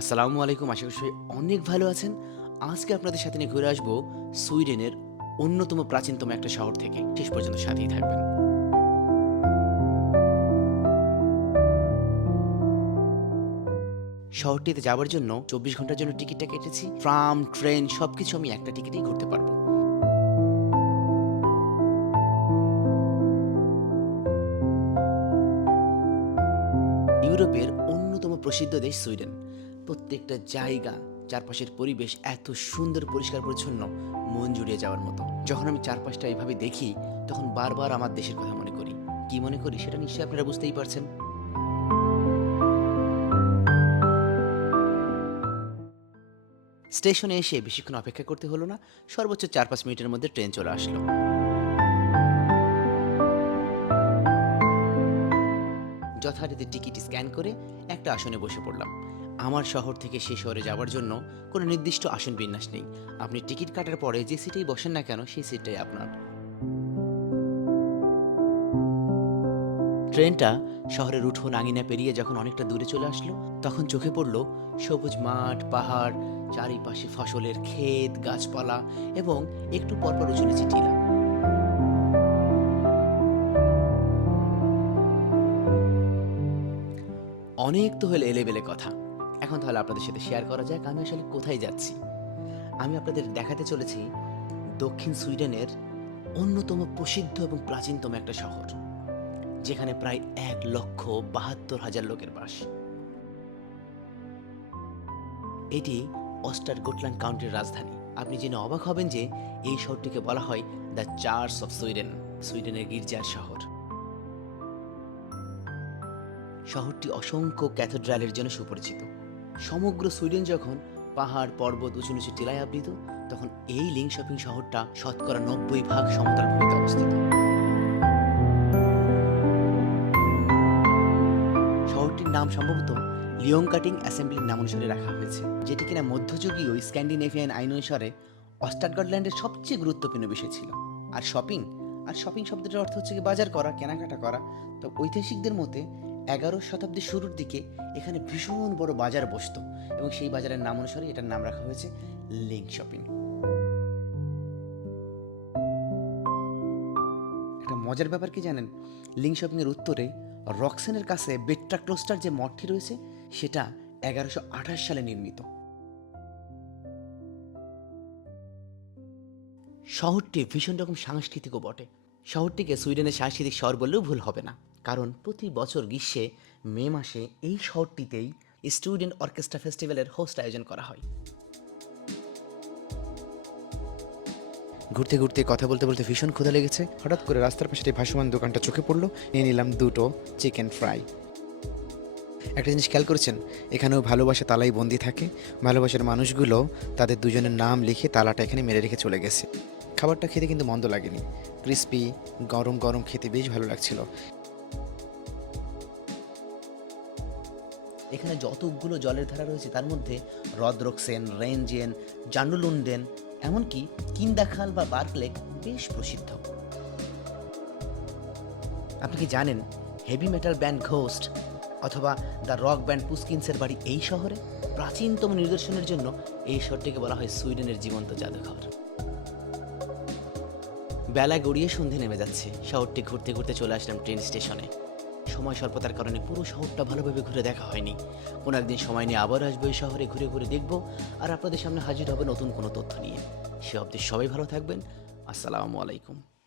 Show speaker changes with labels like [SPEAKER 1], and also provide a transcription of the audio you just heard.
[SPEAKER 1] আসসালামু আলাইকুম, আশা অনেক ভালো আছেন। আজকে আপনাদের সাথে নিয়ে ঘুরে আসব সুইডেনের অন্যতম প্রাচীনতম একটা শহর থেকে। শেষ পর্যন্ত সাথেই থাকবেন। শহরটিতে যাওয়ার জন্য চব্বিশ ঘণ্টার জন্য টিকিটটা কেটেছি। ট্রাম, ট্রেন, সবকিছু আমি একটা টিকিটেই ঘুরতে পারব। ইউরোপের অন্যতম প্রসিদ্ধ দেশ সুইডেন। প্রত্যেকটা জায়গা, চারপাশের পরিবেশ এত সুন্দর, পরিষ্কার, পরিচ্ছন্ন, মন জুড়িয়ে যাওয়ার মতো। যখন আমি চারপাশটা এইভাবে দেখি, তখন বারবার আমার দেশের কথা মনে করি। কি মনে করি সেটা নিশ্চয়ই আপনারা বুঝতেই পারছেন। স্টেশনে এসে বেশিক্ষণ অপেক্ষা করতে হলো না, সর্বোচ্চ চার পাঁচ মিনিটের মধ্যে ট্রেন চলে আসলো। যথারীতি টিকিট স্ক্যান করে একটা আসনে বসে পড়লাম। আমার শহর থেকে সে শহরে যাওয়ার জন্য কোনো নির্দিষ্ট আসন বিন্যাস নেই। আপনি টিকিট কাটার পরে যে সিটেই বসেন না কেন, সেই সিটটাই আপনার। ট্রেনটা শহরের উঠোন আঙিনা পেরিয়ে যখন অনেকটা দূরে চলে আসলো, তখন চোখে পড়ল সবুজ মাঠ, পাহাড়, চারিপাশে ফসলের ক্ষেত, গাছপালা এবং একটু পরপর উঁচু নিচে টিলা অনেক তো হলে এলেবেলে কথা। এখন তাহলে আপনাদের সাথে শেয়ার করা যাক আমি আসলে কোথায় যাচ্ছি। আমি আপনাদের দেখাতে চলেছি দক্ষিণ সুইডেনের অন্যতম প্রসিদ্ধ এবং প্রাচীনতম একটা শহর, যেখানে প্রায় এক লক্ষ বাহাত্তর হাজার লোকের বাস। এটি অস্টার গোটল্যান্ড কাউন্টির রাজধানী। আপনি জেনে অবাক হবেন যে এই শহরটিকে বলা হয় দ্য চার্চ অফ সুইডেন সুইডেনের গির্জার শহর। শহরটি অসংখ্য ক্যাথেড্রালের জন্য সুপরিচিত। সমগ্র সুইডেন যখন পাহাড়, পর্বত উঁচু নিচু টিলায় আবৃত, তখন এই লিং শপিং শহরটা শতকরা নব্বই ভাগ সমতল ভূমিতে অবস্থিত। শহরটির নাম সম্ভবত লিওং কাটিং অ্যাসেম্বলির নাম অনুসারে রাখা হয়েছে, যেটি কিনা মধ্যযুগীয় স্ক্যান্ডিনেভিয়ান আইন অনুসারে অস্টারগডল্যান্ডের সবচেয়ে গুরুত্বপূর্ণ বিষয় ছিল। আর শপিং আর শপিং শব্দটার অর্থ হচ্ছে কি বাজার করা, কেনাকাটা করা। তো ঐতিহাসিকদের মতে এগারো শতাব্দীর শুরুর দিকে এখানে ভীষণ বড় বাজার বসত এবং সেই বাজারের নাম অনুসারে এটার নাম রাখা হয়েছে লিঙ্ক শপিং। একটা মজার ব্যাপার কি জানেন? লিঙ্ক শপিং এর উত্তরে রক্সেনের কাছে বেট্রা ক্লোস্টার যে মঠটি রয়েছে, সেটা এগারোশো আঠাশ সালে নির্মিত। শহরটি ভীষণ রকম সাংস্কৃতিকও বটে। শহরটিকে সুইডেনের সাংস্কৃতিক শহর বললেও ভুল হবে না। কারণ প্রতি বছর গ্রীষ্মে, মে মাসে এই শহরটিতেই স্টুডেন্ট অর্কেস্ট্রা ফেস্টিভ্যালের হোস্ট আয়োজন করা হয়। ঘুরতে ঘুরতে কথা বলতে বলতে ভীষণ ক্ষুধা লেগেছে।
[SPEAKER 2] হঠাৎ করে রাস্তার পাশে ভাসমান দোকানটা চোখে পড়ল, নিয়ে নিলাম দুটো চিকেন ফ্রাই। একটা জিনিস খেয়াল করেছেন? এখানেও ভালোবাসা তালাই বন্দি থাকে। ভালোবাসার মানুষগুলো তাদের দুজনের নাম লিখে তালাটা এখানে মেরে রেখে চলে গেছে। খাবারটা খেতে কিন্তু মন্দ লাগেনি। ক্রিস্পি, গরম গরম খেতে বেশ ভালো লাগছিল।
[SPEAKER 1] এখানে যতগুলো জলের ধারা রয়েছে, তার মধ্যে রদ্রক্সেন রেঞ্জেন জান্ডুলুন্ডেন এমনকি কিন্দাখাল বা বার্কলেক বেশ প্রসিদ্ধ। আপনি কি জানেন হেভি মেটাল ব্যান্ড ঘোস্ট অথবা দ্য রক ব্যান্ড পুস্কিন্সের বাড়ি এই শহরে? প্রাচীনতম নিদর্শনের জন্য এই শহরটিকে বলা হয় সুইডেনের জীবন্ত জাদুঘর। বেলা গড়িয়ে সন্ধে নেমে যাচ্ছে। শহরটি ঘুরতে ঘুরতে চলে আসলাম ট্রেন স্টেশনে। সময় স্বল্পতার কারণে পুরো শহরটা ভালোভাবে ঘুরে দেখা হয়নি। কোনো একদিন সময় নিয়ে আবার আসব এই শহরে ঘুরে ঘুরে দেখব আর আপনাদের সামনে হাজির হবে নতুন কোনো তথ্য নিয়ে। সে অবধি সবাই ভালো থাকবেন। আসসালামু আলাইকুম।